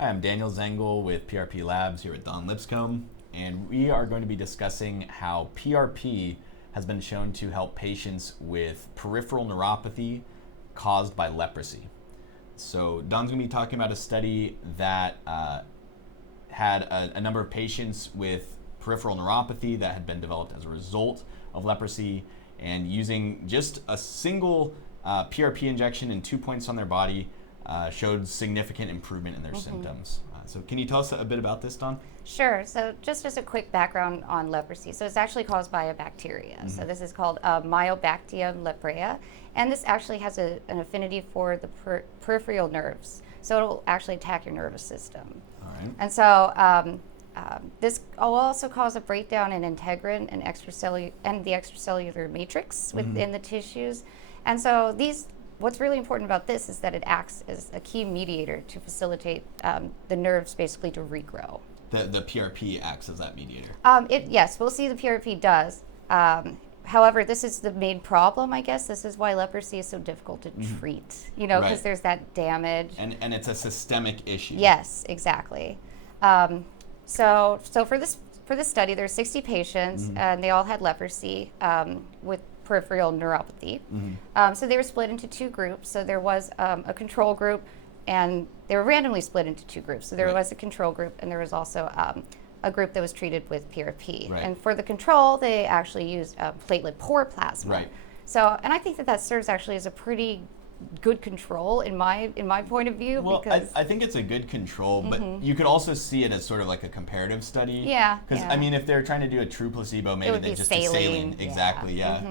Hi, I'm Daniel Zengel with PRP Labs here at Don Lipscomb, and we are going to be discussing how PRP has been shown to help patients with peripheral neuropathy caused by leprosy. So Don's going to be talking about a study that had a number of patients with peripheral neuropathy that had been developed as a result of leprosy, and using just a single PRP injection in 2 points on their body showed significant improvement in their symptoms. So can you tell us a bit about this, Don? Sure. So just as a quick background on leprosy. So it's actually caused by a bacteria. So this is called Mycobacterium leprae. And this actually has an affinity for the peripheral nerves. So it'll actually attack your nervous system. All right. And so this will also cause a breakdown in integrin and the extracellular matrix within the tissues. And so what's really important about this is that it acts as a key mediator to facilitate the nerves basically to regrow. The PRP acts as that mediator. Yes, we'll see the PRP does. However, this is the main problem, I guess. This is why leprosy is so difficult to treat, because there's that damage. And it's a systemic issue. Yes, exactly. So for this study, there's 60 patients, and they all had leprosy with peripheral neuropathy. So they were split into two groups. So there was a control group, and they were randomly split into two groups. So there was a control group, and there was also a group that was treated with PRP. Right. And for the control, they actually used platelet poor plasma. Right. So, and I think that serves actually as a pretty good control in my point of view. Well, because I think it's a good control, but you could also see it as sort of like a comparative study. Yeah. Because I mean, if they're trying to do a true placebo, maybe would they be just saline. do saline. Exactly. Yeah.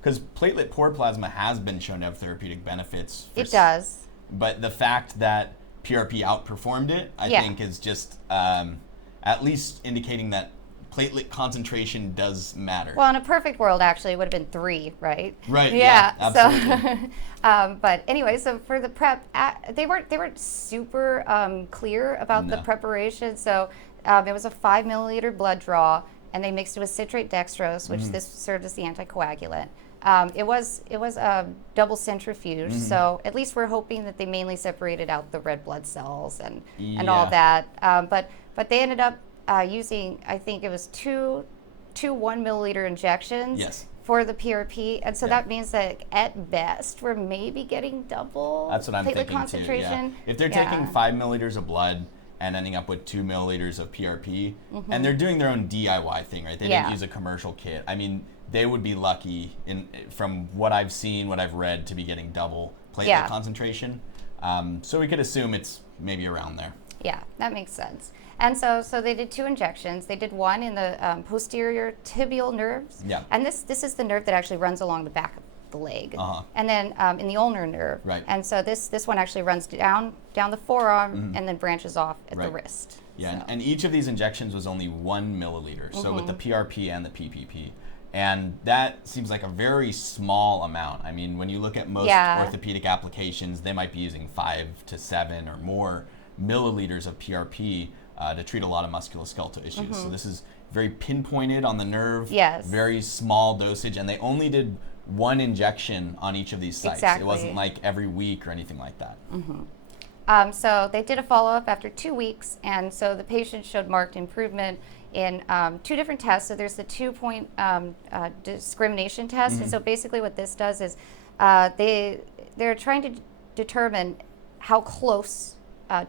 Because platelet poor plasma has been shown to have therapeutic benefits. It does. But the fact that PRP outperformed it, I think, is just at least indicating that platelet concentration does matter. Well, in a perfect world, actually, it would have been 3, right? Right. Yeah. Absolutely. So, but anyway, so for the prep, they weren't super clear about the preparation. So it was a 5 milliliter blood draw, and they mixed it with citrate dextrose, which this served as the anticoagulant. It was a double centrifuge, so at least we're hoping that they mainly separated out the red blood cells and all that. But they ended up using, I think it was two 1 milliliter injections for the PRP, and so that means that at best we're maybe getting double That's what I'm platelet thinking concentration. Too, yeah. If they're taking 5 milliliters of blood and ending up with 2 milliliters of PRP, and they're doing their own DIY thing, right? They didn't use a commercial kit. I mean, they would be lucky, from what I've seen, what I've read, to be getting double platelet concentration. So we could assume it's maybe around there. Yeah, that makes sense. And so they did 2 injections. They did one in the posterior tibial nerves. Yeah. And this is the nerve that actually runs along the back of the leg. And then in the ulnar nerve. Right. And so this one actually runs down the forearm and then branches off at the wrist. Yeah, so. and each of these injections was only 1 milliliter, so with the PRP and the PPP. And that seems like a very small amount. I mean, when you look at most orthopedic applications, they might be using 5 to 7 or more milliliters of PRP to treat a lot of musculoskeletal issues. So this is very pinpointed on the nerve, very small dosage, and they only did 1 injection on each of these sites. Exactly. It wasn't like every week or anything like that. So they did a follow-up after 2 weeks, and so the patient showed marked improvement in 2 different tests. So there's the 2-point discrimination test, and so basically what this does is they're trying to determine how close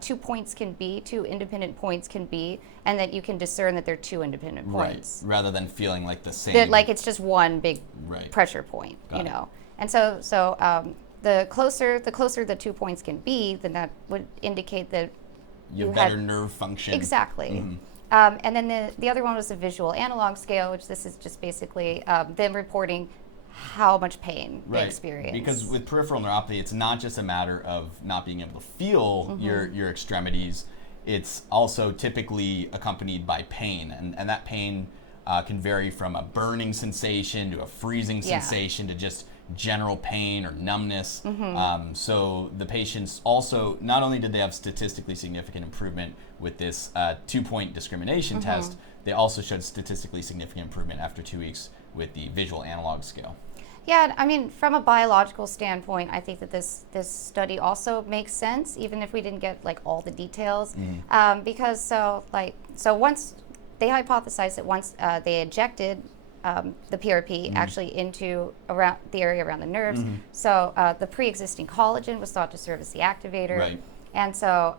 2 points can be, 2 independent points can be, and that you can discern that they're 2 independent points. Right, rather than feeling like the same. That, like it's just one big pressure point, Got it. And so the closer the 2 points can be, then that would indicate that you have better nerve function. Exactly. And then the other one was the visual analog scale, which this is just basically them reporting how much pain they experience. Because with peripheral neuropathy, it's not just a matter of not being able to feel your extremities. It's also typically accompanied by pain, and that pain can vary from a burning sensation to a freezing sensation to just general pain or numbness. So the patients also, not only did they have statistically significant improvement with this 2-point discrimination test, they also showed statistically significant improvement after 2 weeks with the visual analog scale. Yeah, I mean, from a biological standpoint, I think that this study also makes sense, even if we didn't get like all the details, because so once they hypothesized that once they injected the PRP actually into around the area around the nerves, so the pre-existing collagen was thought to serve as the activator, Right. and so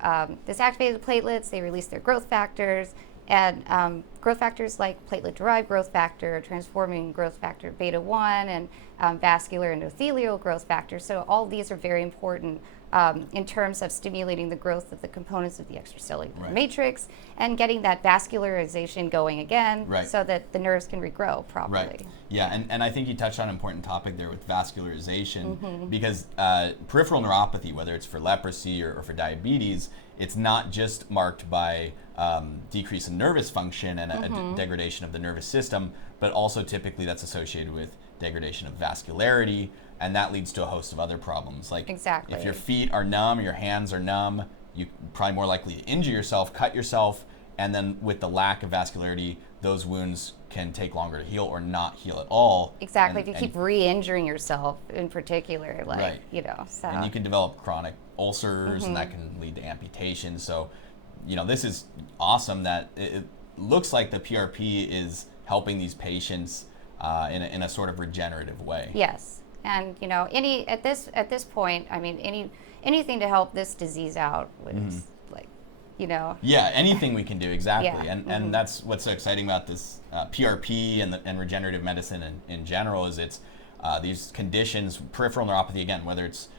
this activated the platelets. They released their growth factors. And growth factors like platelet-derived growth factor, transforming growth factor beta 1, and vascular endothelial growth factor. So all these are very important in terms of stimulating the growth of the components of the extracellular matrix and getting that vascularization going again so that the nerves can regrow properly. Right. Yeah, and I think you touched on an important topic there with vascularization, because peripheral neuropathy, whether it's for leprosy or for diabetes, it's not just marked by decrease in nervous function and a degradation of the nervous system, but also typically that's associated with degradation of vascularity, and that leads to a host of other problems. Like if your feet are numb, your hands are numb, you're probably more likely to injure yourself, cut yourself, and then with the lack of vascularity, those wounds can take longer to heal or not heal at all. Exactly, if you keep re-injuring yourself in particular, like, you know. So. And you can develop chronic ulcers, and that can lead to amputation. So, you know, this is awesome that it looks like the PRP is helping these patients in a sort of regenerative way. Yes, and you know, at this point, I mean, anything to help this disease out was like, you know. Yeah, anything we can do, exactly. And that's what's so exciting about this PRP and regenerative medicine in general is it's these conditions, peripheral neuropathy, again, whether it's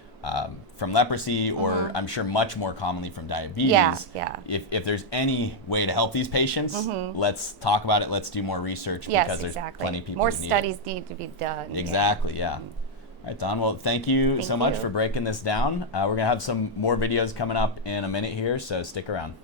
from leprosy or I'm sure much more commonly from diabetes. If there's any way to help these patients, let's talk about it. Let's do more research because there's plenty of people more who need studies it. need to be done. Exactly, yeah. All right, Dawn, well, thank you so much for breaking this down. We're going to have some more videos coming up in a minute here, so stick around.